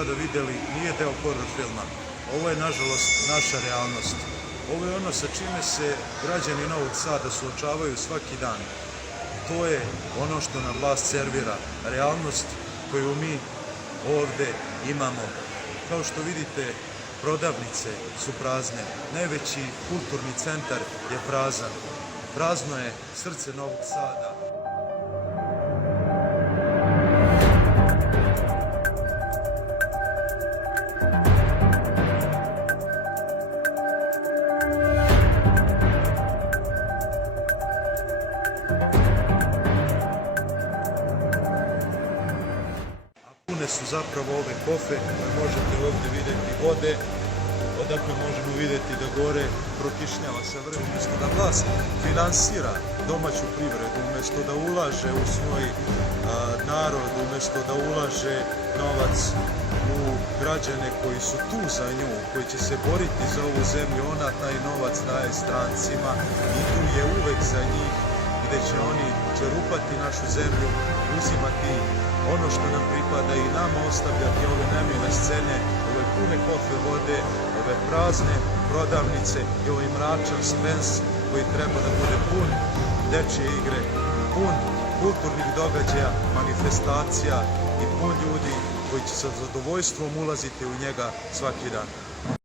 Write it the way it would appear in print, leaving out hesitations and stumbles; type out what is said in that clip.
sada vidjeli nije deo horror filma. Ovo je, nažalost, naša realnost. Ovo je ono sa čime se građani Novog Sada suočavaju svaki dan. To je ono što nam vlast servira, realnost koju mi ovde imamo. Kao što vidite, prodavnice su prazne, najveći kulturni centar je prazan. Prazno je srce Novog Sada. Pune su zapravo ove kofe koje možete ovdje vidjeti vode, odakle možemo vidjeti da gore prokišnjava se vreme. Umjesto da vlast finansira domaću privredu, umjesto da ulaže u svoj narod, umjesto da ulaže novac u građane koji su tu za nju, koji će se boriti za ovu zemlju, ona taj novac daje strancima i tu je uvek za njih, gde će oni čerupati našu zemlju, uzimati ono što nam pripada i nama ostavljati ove nemile scene, ove pune kofe vode, ove prazne prodavnice i ovaj mračan Spens koji treba da bude pun dečje igre, pun kulturnih događaja, manifestacija i pun ljudi koji će sa zadovoljstvom ulaziti u njega svaki dan.